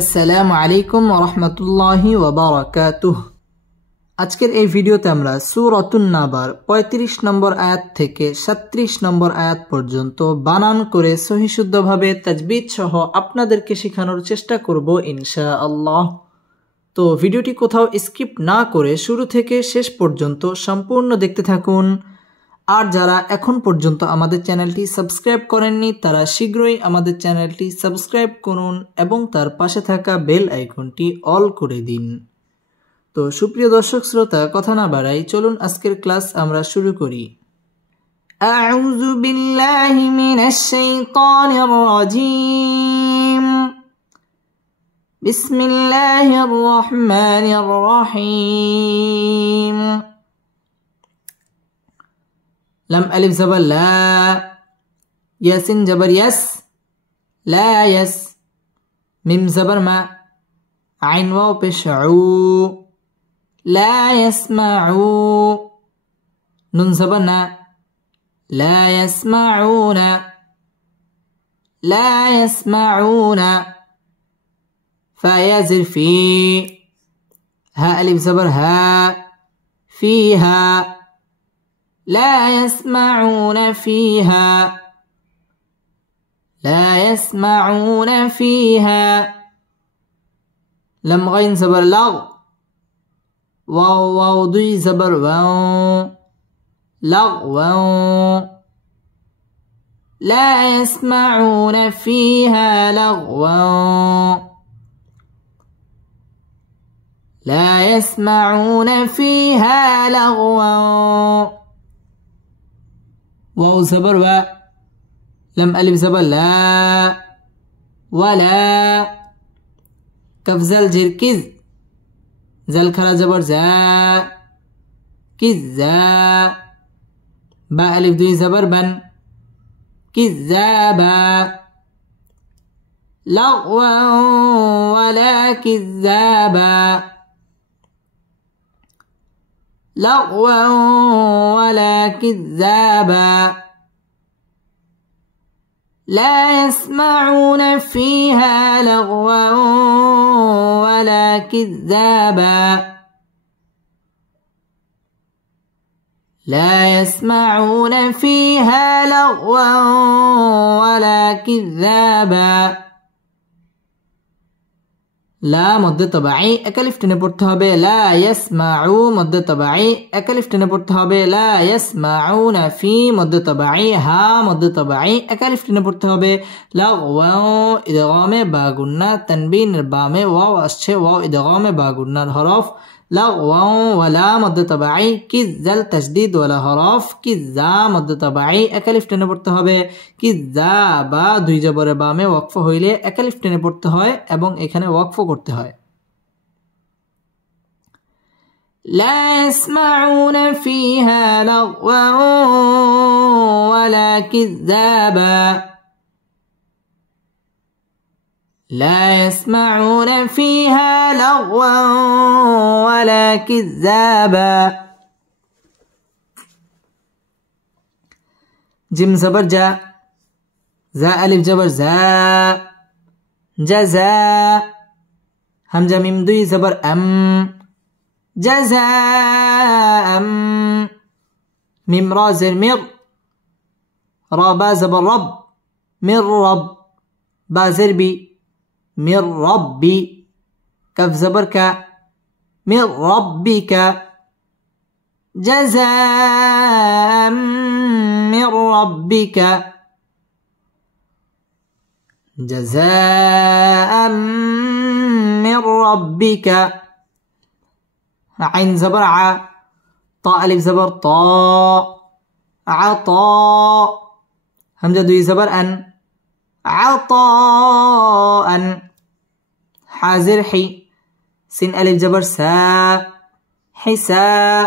আসসালামু আলাইকুম ওয়া রাহমাতুল্লাহি ওয়া বারাকাতুহু। আজকের এই ভিডিওতে আমরা সূরাতুন নাবার ৩৫ নম্বর আয়াত থেকে ৩৭ নম্বর আয়াত পর্যন্ত বানান করে সহিশুদ্ধভাবে তাজবিদ সহ আপনাদেরকে শেখানোর চেষ্টা করব ইনশাআল্লাহ। তো ভিডিওটি কোথাও স্কিপ না করে শুরু থেকে শেষ পর্যন্ত সম্পূর্ণ দেখতে থাকুন। আর যারা এখন পর্যন্ত আমাদের চ্যানেলটি সাবস্ক্রাইব করেননি তারা শীঘ্রই আমাদের চ্যানেলটি সাবস্ক্রাইব করুন এবং তার পাশে থাকা বেল আইকনটি অল করে দিন। তো সুপ্রিয় দর্শক শ্রোতা, কথা না বাড়াই, চলুন আজকের ক্লাস আমরা শুরু করি। আউযু বিল্লাহি মিনাশ শাইতানির রাজীম। বিসমিল্লাহির রহমানির রহিম। لم ألف زبر لا، ياسين زبر يس، لا يس، ميم زبر ما، عين واو پیش عو، لا يسمعو، نون زبر نا، لا يسمعون، لا يسمعون، فا يزر في، ها ألف زبر ها، فيها، لا يسمعون فيها، لا يسمعون فيها، لم غين زبر لغ، واو واو دوي زبر واو، لغوا، لا يسمعون فيها لغوا، لا يسمعون فيها لغوا، واو زبر و، لم ألف زبر لا، ولا، كف زل جر كز، زل خرا زبر زا، كزا، با ألف دوي زبر بن، كذابا، لغوا ولا كذابا، لغوا ولا كذابا، لا يسمعون فيها لغوا ولا كذابا، لا يسمعون فيها لغوا ولا كذابا। লা মধ্যে তবাই একালিফ টেনে পড়তে হবে, লা ইয়াসমাউ মধ্যে তবাই একালিফ টেনে পড়তে হবে, লা ইয়াসমাউনা ফি মধ্যে তবাই, হা মধ্যে তবাই একালিফ টেনে পড়তে হবে, লাগওয়াও ইদগামে বা গুন্না, তানবিনের বামে ওয়াও আসছে, ওয়াও ইদগামে বা গুন্নার হরফ, লাগওয়াও ওয়ালা মধ্যে তবাই, কিজাল তাসদীদ ওয়ালা হরফ, কিজা মধ্যে তবাই একালিফ টেনে পড়তে হবে, কিজা বা দুই জবরে বামে ওয়াকফ হইলে একালিফ টেনে পড়তে হয় এবং এখানে ওয়াকফ করতে হয়। لا يسمعون فيها لغوا ولا كذابا، لا يسمعون فيها لغوا ولا كذابا، جيم زبر جا، زا ألف جبر زا، جزاء، همزة ميم دوي زبر أم، جزاء، ميم را زر مر، را با زبر رب، من رب، با زر بي، من ربي، كف زبر كا، من ربك، جزاء من ربك، جزاء من ربك، عين زبر ع، طاء ألف زبر طاء، عطاء، همزة دوي زبر أن، عطاء، حازر حي، سين ألف زبر سا، حساء،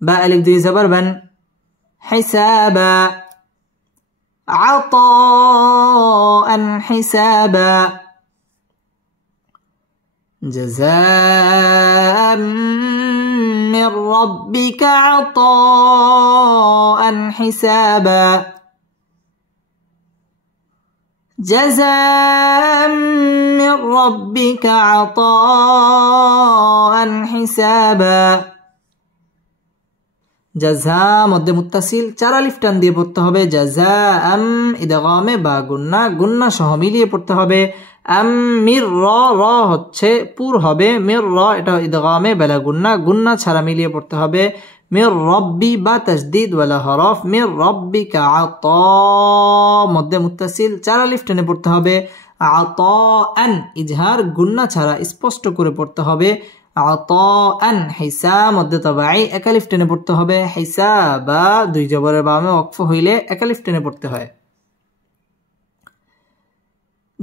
باء ألف دوي زبر بن، حسابا، عطاء حسابا، جزاء من ربك عطاء حسابا، জাযাআম মির রাব্বিকা আতাআন হিসাবা। জাযা মধ্যে মুত্তাসিল 4 আলিফ টান দিয়ে পড়তে হবে। জাযাআম ইদগামে বা গুন্না, গুন্না সহ মিলিয়ে পড়তে হবে। আম মির র হচ্ছে পুর হবে, মির র এটা ইদগামে বেলা গুন্না, গুন্না ছাড়া মিলিয়ে পড়তে হবে। মির রব্বি বা তাসদীদ ওয়ালা হরফ, মির রব্বিকা আতা মধ্যে মুত্তাসিল 4 আলিফ টেনে পড়তে হবে। আতাআন ইজহার গুন্না ছাড়া স্পষ্ট করে পড়তে হবে। আতাআন হিসা মধ্যে তাবাই 1 আলিফ টেনে পড়তে হবে। হিসাবা 2 জবরের বামে ওয়াকফ হইলে 1 আলিফ টেনে পড়তে হয়।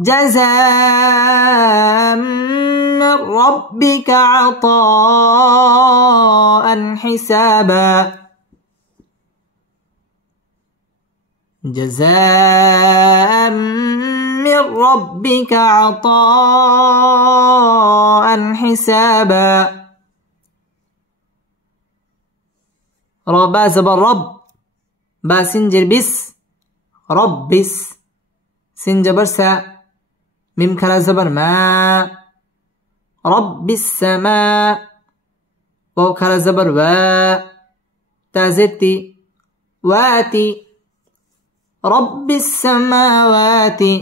জাযাআম মির রাব্বিকা আতাআন হিসাবা। জাযাআম মির রাব্বিকা আতাআন হিসাবা। রবা জবর রব, বা সিনজের বিস, রব্বিস। সিন জবর সা, মিম খারা জবর মা, রব্বিস সামা। ওয়াও খারা জবর ওয়া, তা জের তি, ওয়াতি। রব্বিস সামাওয়াতি,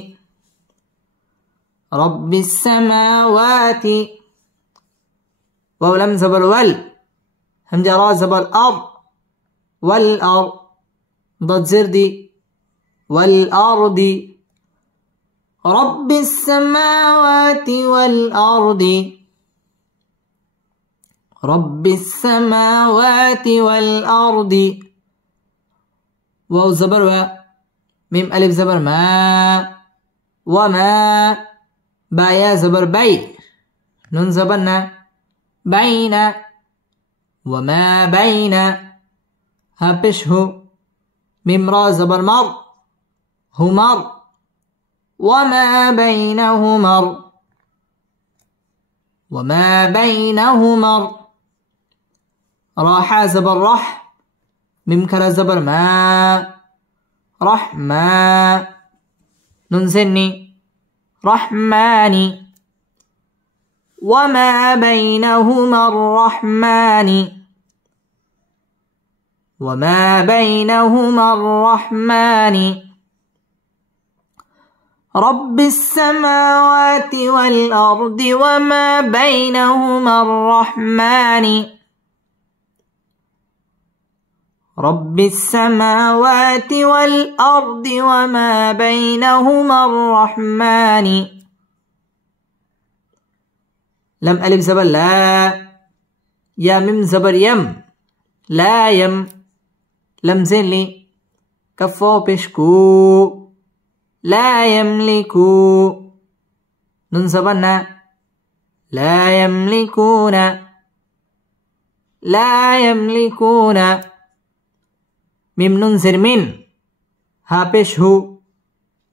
রব্বিস সামাওয়াতি। ওয়াও লাম জবর ওয়াল, হামজা রা জবর আর, ওয়াল আর। ضاد زر دي، والأرض. رب السماوات والأرض، رب السماوات والأرض. واو زبر و، ميم ألف زبر ما، وما. با يا زبر بي، نون زبرنا بين، وما بين. ها بشه، ميم را زبر مر، همر. وما بينهما، وما بينهما. راح زبر رح، ميم كرا زبر ما، رحما. نون زني رحماني. وما بينهما الرحمن، وما بينهما الرحمن. رب السماوات والأرض وما بينهما الرحمن. رب السماوات والأرض وما بينهما الرحمن. لم ألف زبر لا، يا ميم زبر يم، لا يم. لم زين لي كفو بشكو، لا يملكو. نون زبرنا لا يملكون، لا يملكون. ميم نون زر من، ها بشه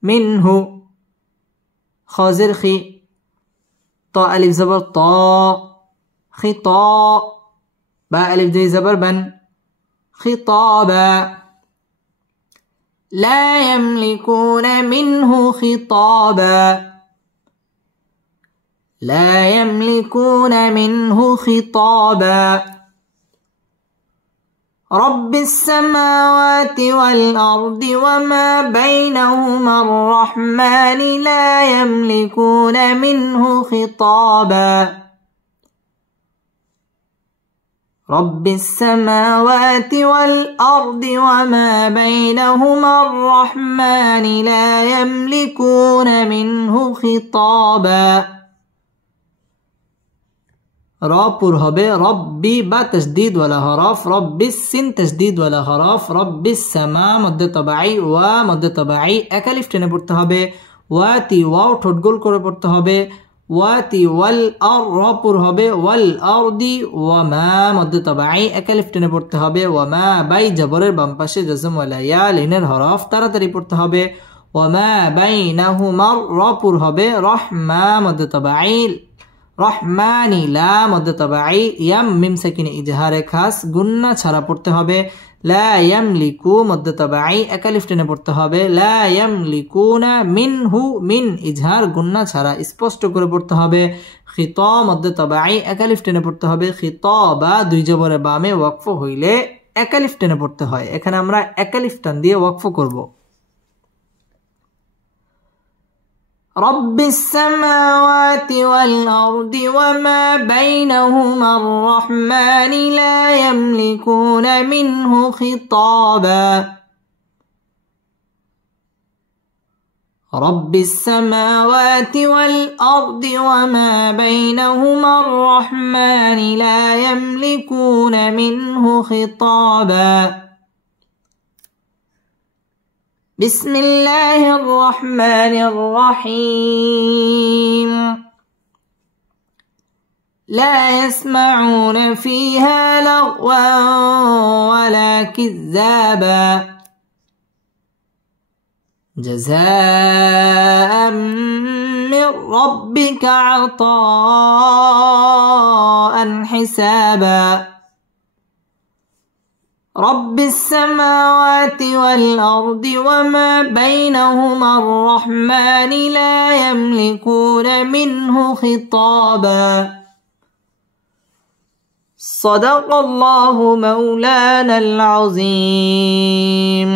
منه. خازر خي، طا ألف زبر طا، خطا. با ألف دي زبر بن، خطابا. لا يملكون منه خطابا، لا يملكون منه خطابا. رب السماوات والأرض وما بينهما الرحمن لا يملكون منه خطابا. رب السماوات والأرض وما بينهما الرحمن لا يملكون منه خطابا. رابور হবে রব্বি বা তাসদীদ ওয়ালা হরফ, রব্বিস সিন তাসদীদ ওয়ালা হরফ, রব্বিস সামা মধ্যে তাবাই, ওয়া মধ্যে তাবাই 1 আলিফ টেনে পড়তে হবে। ওয়াতি ওয়াও ঠোঁট গোল করে পড়তে হবে। ওয়াতি ওয়াল আর রপুর হবে ওয়াল আরদি। ওয়ামা মধ্যে তাবাই 1 আলিফ টেনে পড়তে হবে। ওয়ামা বাই জবরের বাম পাশে জজম ওয়ালা ইয়া লিনের হরফ তাড়াতাড়ি পড়তে হবে। ওয়ামা বাইনাহুমা রপুর হবে রহমা মধ্যে তাবাই, রহমানি লা মধ্যে তাবাই, ইয়াম মিম সাকিনে ইজহারে খাস গুন্না ছাড়া পড়তে হবে। লা ইয়ামলিকু মদ্দে তাবাঈ এক আলিফ টেনে পড়তে হবে। লা ইয়ামলিকুনা মিনহু মিন ইজহার গুন্না ছাড়া স্পষ্ট করে পড়তে হবে। খিতা মদ্দে তাবাঈ এক আলিফ টেনে পড়তে হবে। খিতাবা দুই জবরে বামে ওয়াকফ হইলে এক আলিফ টেনে পড়তে হয়। এখানে আমরা এক আলিফ টান দিয়ে ওয়াকফ করব। رب السماوات والأرض وما بينهما الرحمن لا يملكون منه خطابا رب السماوات والأرض وما بينهما الرحمن لا يملكون منه خطابا بسم الله الرحمن الرحيم لا يسمعون فيها لغوا ولا كذابا جزاء من ربك عطاء حسابا رب السماوات والأرض وما بينهما الرحمن لا يملكون منه خطابا صدق الله مولانا العظيم.